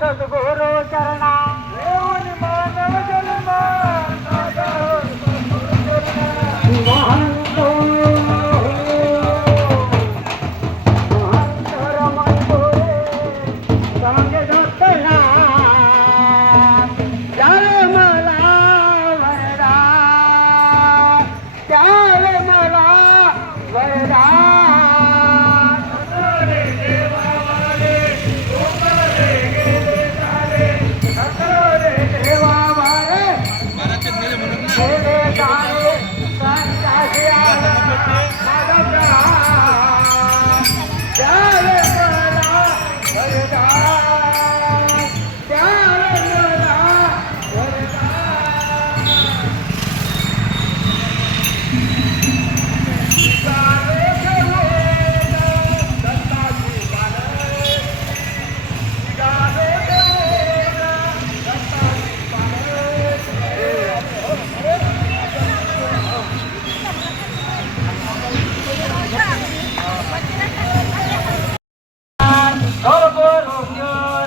సద్గురు చరణ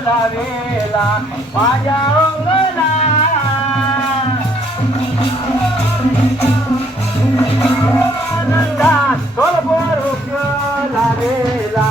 la vela, vaya hongola. Solo por la vela.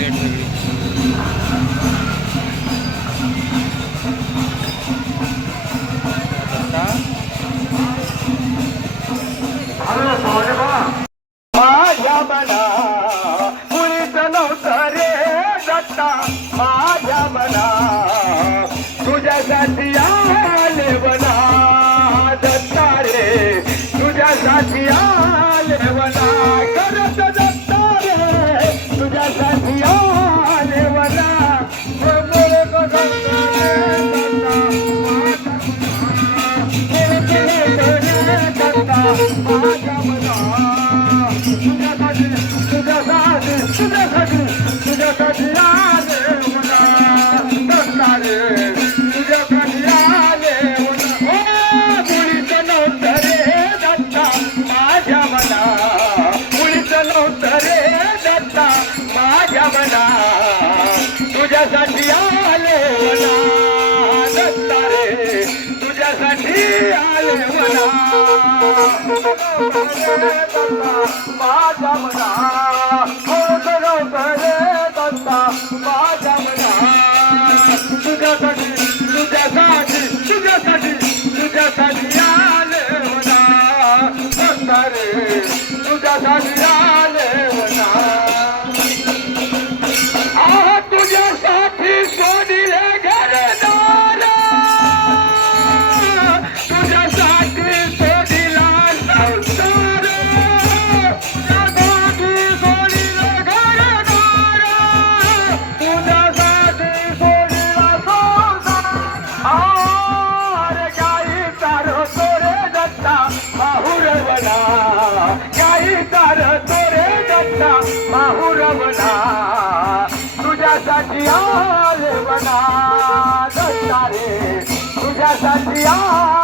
ರೇಟ್ Oh. ना. तुझ्यासाठी आले दत्ता रे. तुझ्यासाठी आले म्हणा माझा म्हणा हो, तुझ्यासाठी आले बना तुझ्यासाठी आ